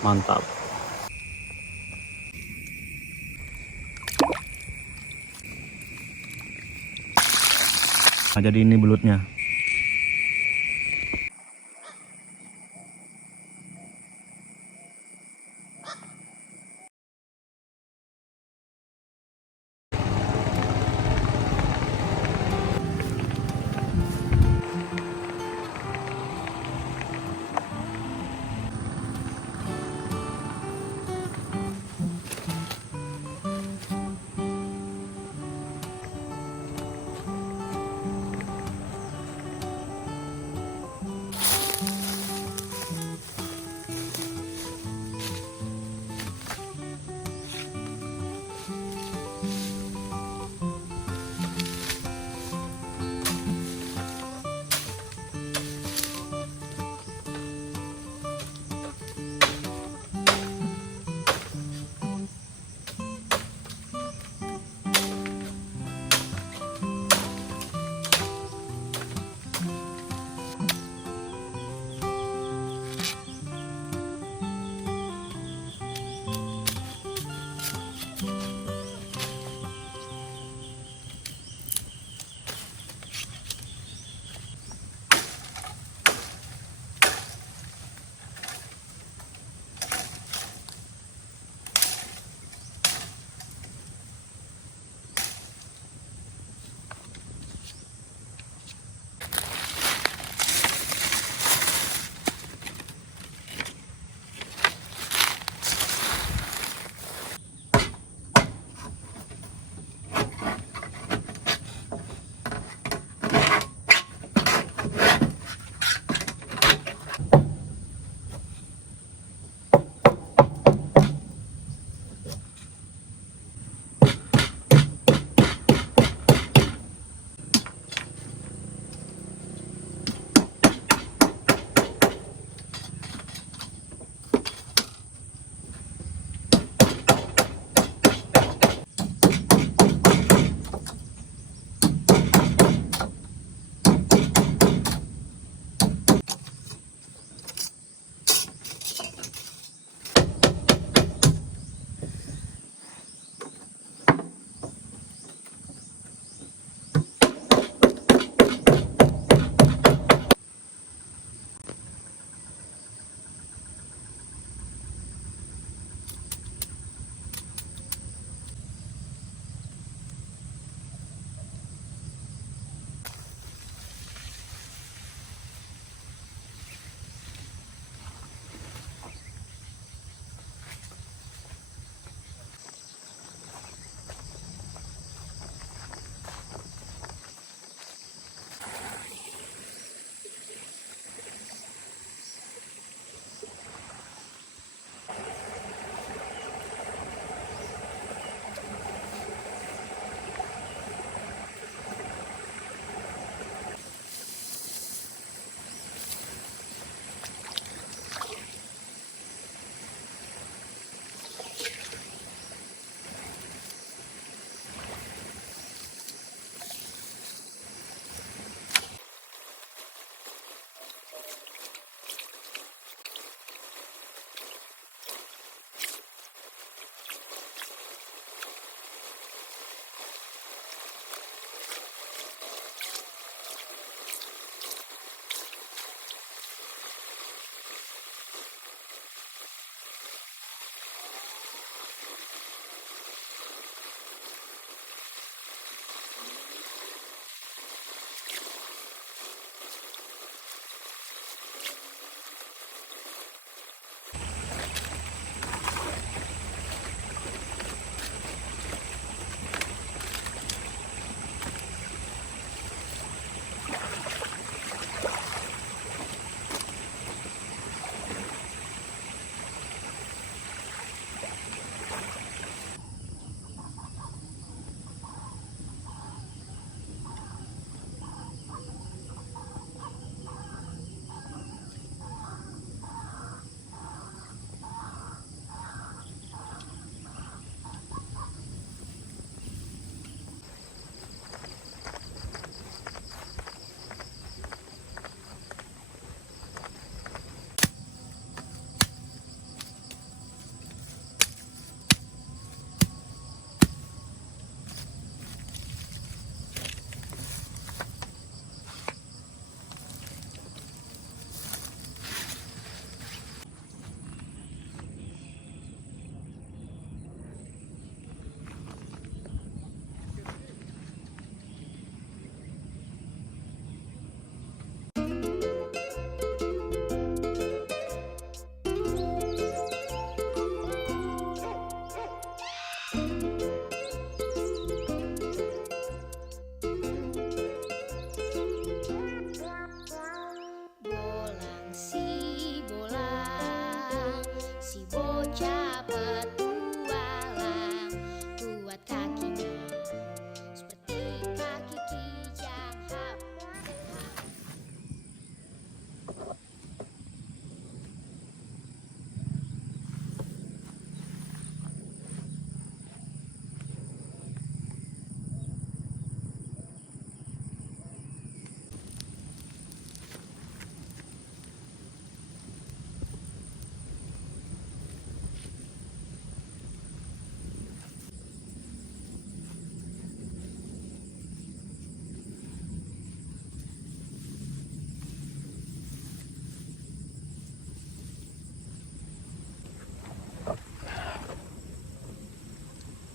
Mantap. Nah, jadi ini belutnya.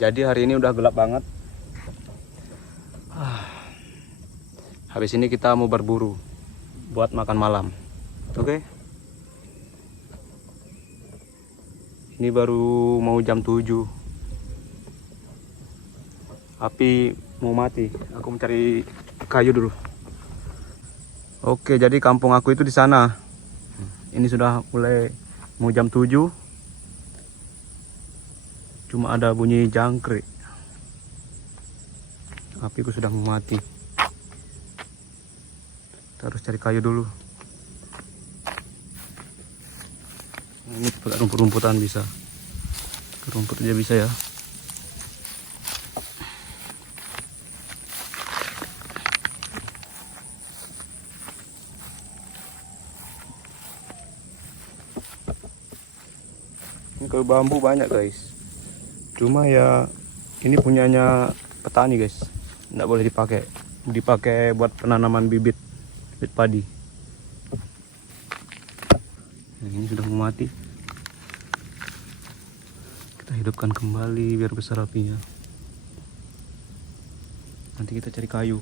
Jadi hari ini udah gelap banget. Habis ini kita mau berburu buat makan malam. Oke. Ini baru mau jam 7. Api mau mati. Aku mencari kayu dulu. Oke, jadi kampung aku itu di sana. Ini sudah mulai mau jam 7. Cuma ada bunyi jangkrik. Apiku sudah mau mati. Kita harus cari kayu dulu. Ini pakai rumput-rumputan bisa. Ke rumput aja bisa ya. Ini kayu bambu banyak guys. Cuma ya ini punyanya petani guys. Nggak boleh dipakai. Dipakai buat penanaman bibit padi. Nah, ini sudah mau mati. Kita hidupkan kembali biar besar apinya. Nanti kita cari kayu.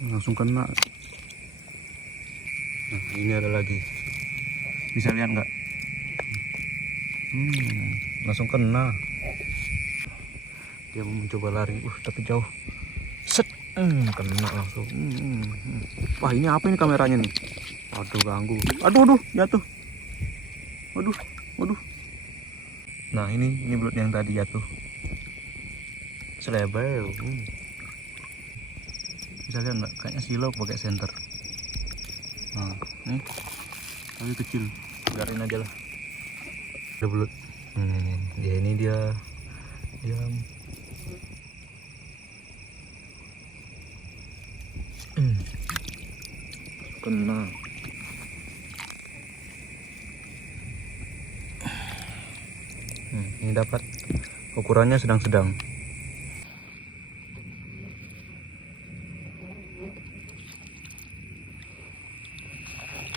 Langsung kena. Nah, ini ada lagi. Bisa lihat nggak? langsung kena. Dia mau mencoba lari, tapi jauh. Set, kena langsung. Wah, ini apa ini kameranya nih? Waduh, ganggu. Aduh, jatuh. Waduh. Nah, ini belut yang tadi jatuh. Selebel. Bisa lihat nggak? Kayaknya silau pakai senter. Nah, nih, tapi kecil. Biarin aja lah. Ada belut. Dia diam. Kena. Ini dapat. Ukurannya sedang-sedang.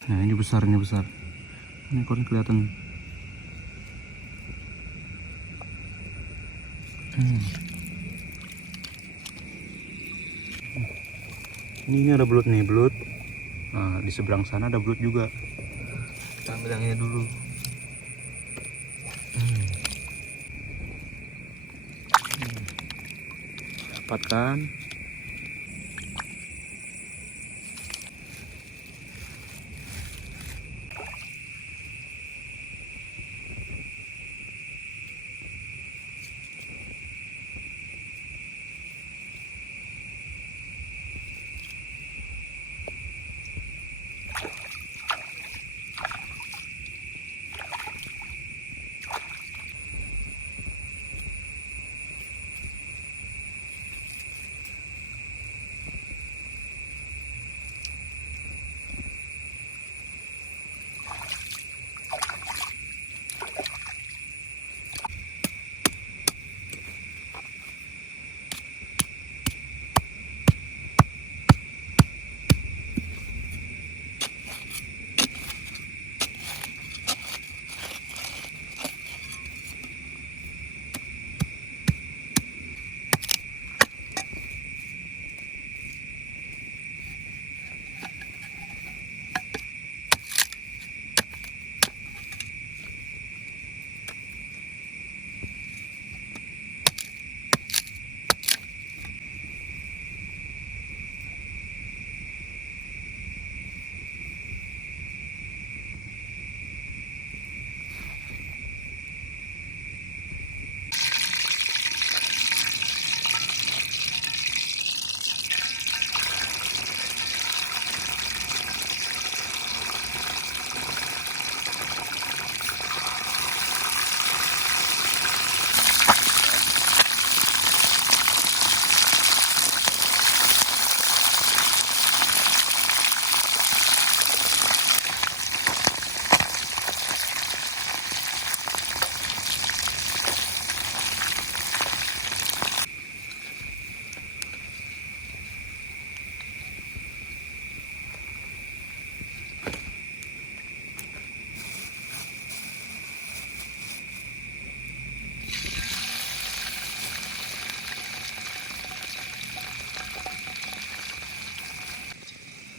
Nah, ini besar. Ini ekornya kelihatan. Ini ada belut nih, belut. Nah, di seberang sana ada belut juga. Kita ambil yang ini dulu. Dapatkan.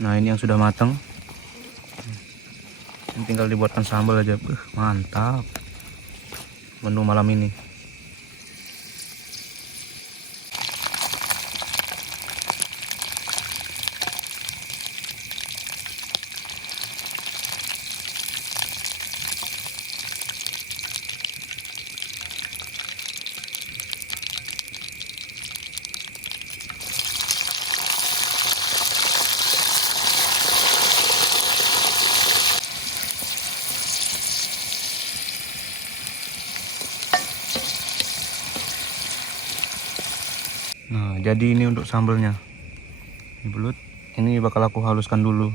Nah, ini yang sudah matang. Ini tinggal dibuatkan sambal aja. Mantap. Menu malam ini. Nah, jadi ini untuk sambalnya. Ini belut. Ini bakal aku haluskan dulu.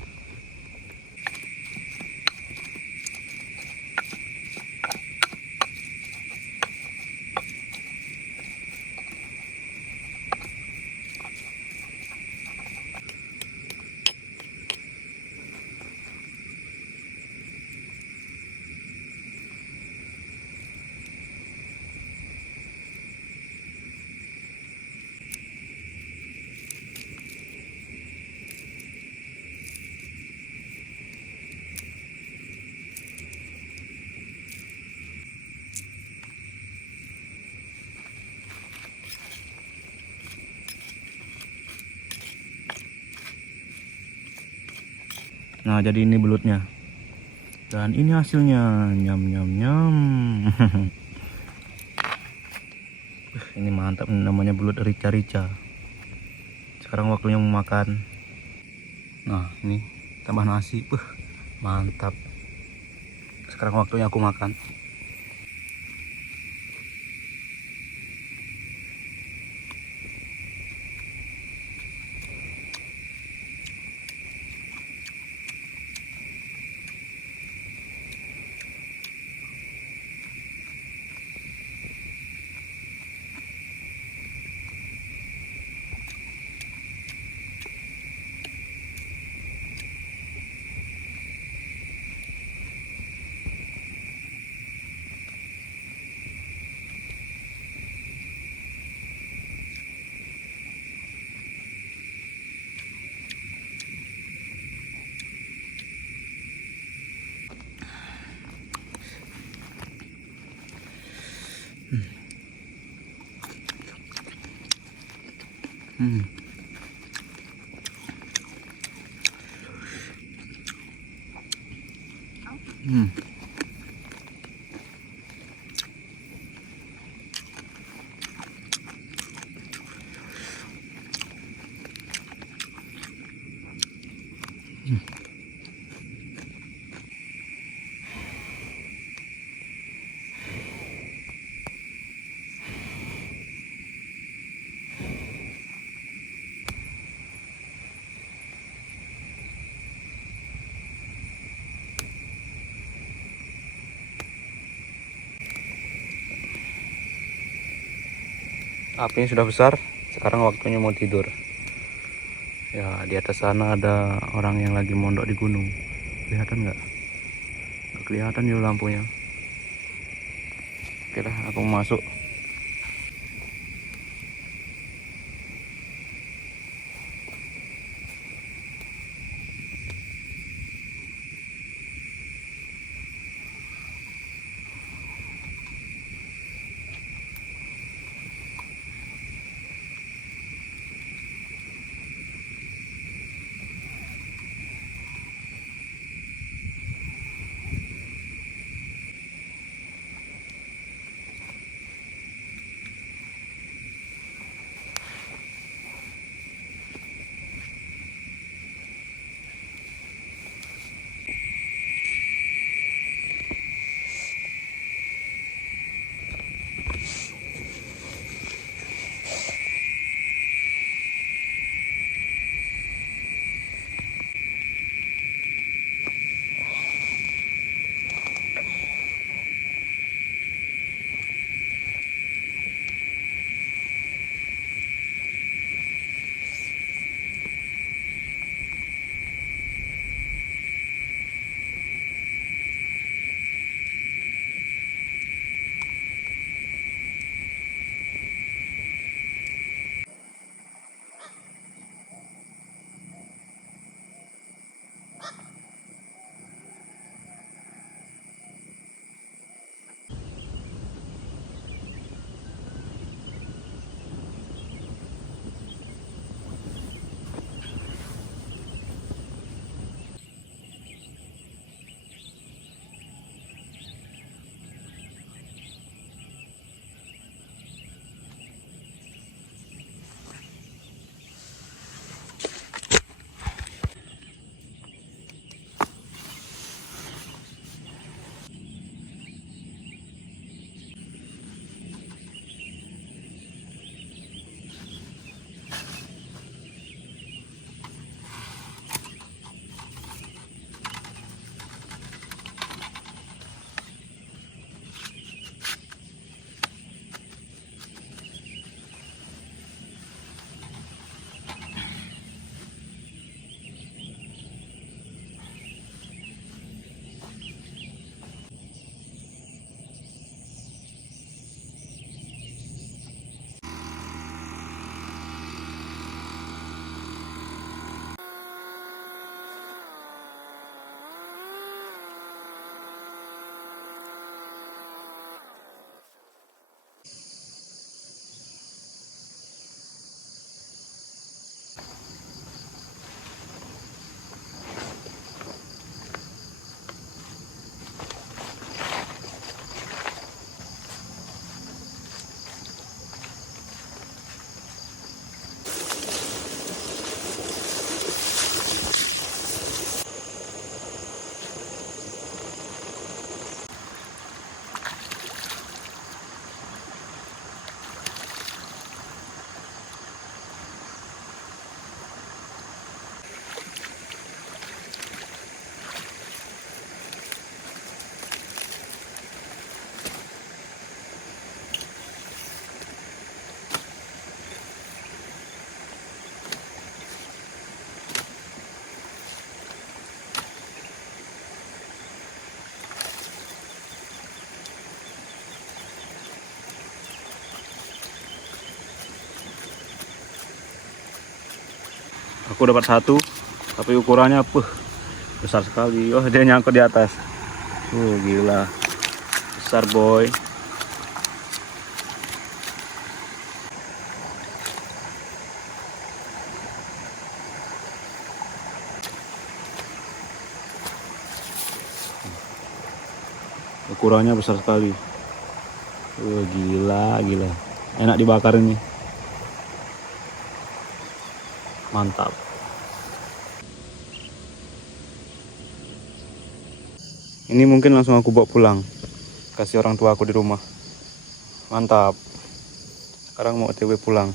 Nah, jadi ini belutnya. Dan ini hasilnya. Nyam nyam nyam. Ini mantap, namanya belut rica-rica. Sekarang waktunya mau makan. Nah, ini tambah nasi. Mantap. Sekarang waktunya aku makan. Hmm. Hmm. Apinya sudah besar, sekarang waktunya mau tidur. Ya, di atas sana ada orang yang lagi mondok di gunung. Kelihatan nggak? Nggak kelihatan ya lampunya. Oke lah, aku mau masuk. Aku dapat satu, tapi ukurannya besar sekali. Oh, dia nyangkut di atas. Gila. Besar, boy. Ukurannya besar sekali. Gila. Enak dibakar ini. Mantap. Ini mungkin langsung aku bawa pulang. Kasih orang tua aku di rumah. Mantap. Sekarang mau OTW pulang.